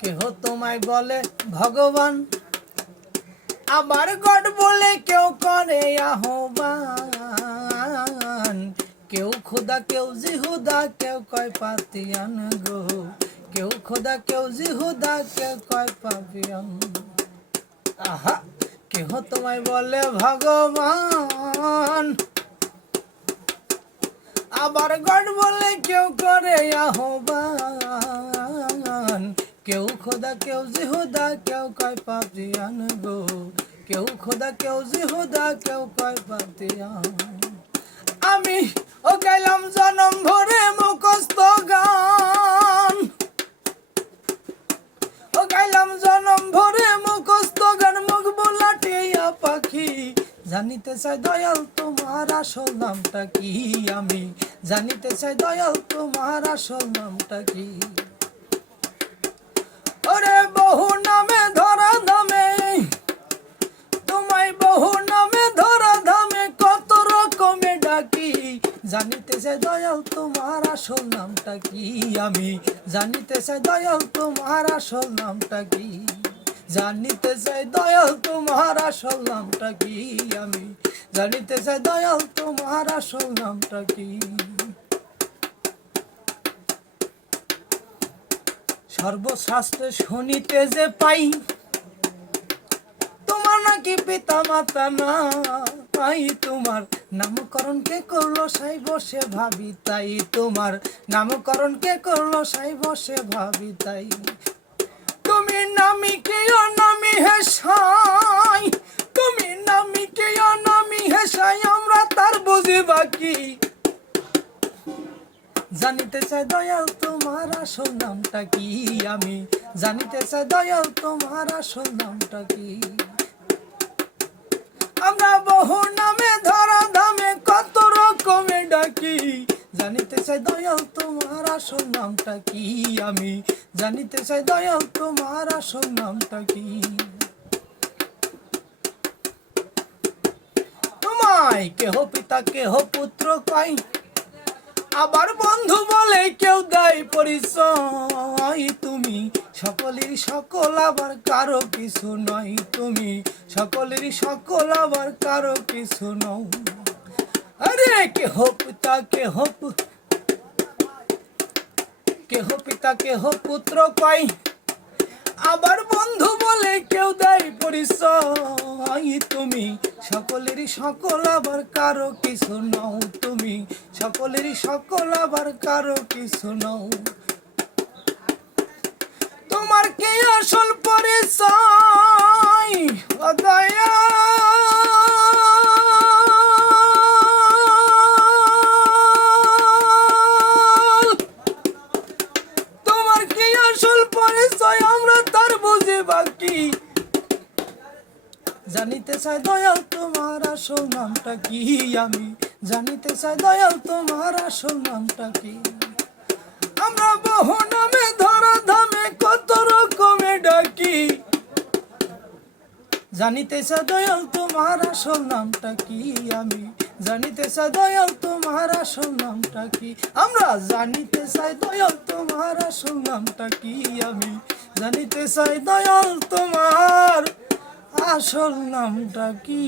কেহ তোমায় বলে ভগবান, আবার গড বলে কেউ করে আহ্বান। কেউ খোদা কেউ জিহুদা কেউ কয় পাতিয়ান গো, কেউ খোদা কেউ জিহুদা কেউ কয় পাপিয়ান। আহা, কেহ তোমায় বলে ভগবান, আবার গড বলে কেউ করে আহ্বান। কেউ খোদা কেউ জিহুদা কেউ কয় পাপিয়ান গো, কেউ খোদা কেউ জিহুদা কেউ কয় পাপিয়ান। আমি ও গাইলাম জনম ভরে মুখস্থ গান, ও গাইলাম জনম ভরে মুখস্থ গান। মুখ বোলাটিয়া পাখি জানিতে চাই দয়াল তোমার আসল নামটা কি, আমি জানিতে চাই দয়াল তোমার আসল নামটা কি। ওরে বহু নামে ধরা ধামে, তোমায় বহু নামে ধরা ধামে কত রকমে ডাকি। জানিতে চাই দয়াল তোমার আসল নামটা কি, আমি জানিতে চাই দয়াল তোমার আসল নামটা কি। জানিতে চাই দয়াল তোমার আসল নামটা কি, আমি জানিতে চাই দয়াল তোমার আসল নামটা কি। সর্বশাস্ত্রে শুনিতে যে পাই, তোমার নাকি পিতা মাতা নাই। তোমার নামকরণ কে করলো সাই বসে ভাবি তাই, তোমার নামকরণ কে করলো সাই বসে ভাবি তাই। তুমি নামি কে অনামি হেসাই, তুমি নামি কে অনামি হেসাই, আমরা তার বুঝি বাকি। জানিতে চাই দয়াল তোমার আসল নামটা কি, আমি জানিতে চাই দয়াল তোমার আসল নামটা কি। আমরা বহু নামে ধরা ধামে কত রকমে ডাকি। জানিতে চাই দয়াল তোমার আসল নামটা কি, আমি জানিতে চাই দয়াল তোমার আসল নামটা কি। তোমায় কেহ পিতা কেহ পুত্র কয়, আবার বন্ধু বলে কেউ দেয় পরিচয়। তুমি সকলেরই সকল আবার কারো কিছু নয়, তুমি সকলেরই সকল আবার কারো কিছু নও। আরে কেহ পিতা কেহ পিতা কেহ পুত্র কয়, আবার বন্ধু বলে কেউ দেয় পরিচয়। তুমি সকলেরই সকল আবার কারো কিছু নও, তুমি সকলেরই সকল আবার কারো কিছু নও। তোমার কে আসল পরিচয় ও দয়া, তোমার কে আসল পরিচয়, আমরা তার বুঝে বাকি। জানিতে চাই দয়াল তোমার আসল নামটা কি, আমি জানিতে চাই দয়াল তোমার আসল নামটা কি। আমরা বহু নামে ধরা ধামে কত রকমে ডাকি। জানিতে চাই দয়াল তোমার আসল নামটা কি, আমি জানিতে চাই দয়াল তোমার আসল নামটা কি। আমরা জানিতে চাই দয়াল তোমার আসল নামটা কি, আমি জানিতে চাই দয়াল তোমার আসল নামটা কি।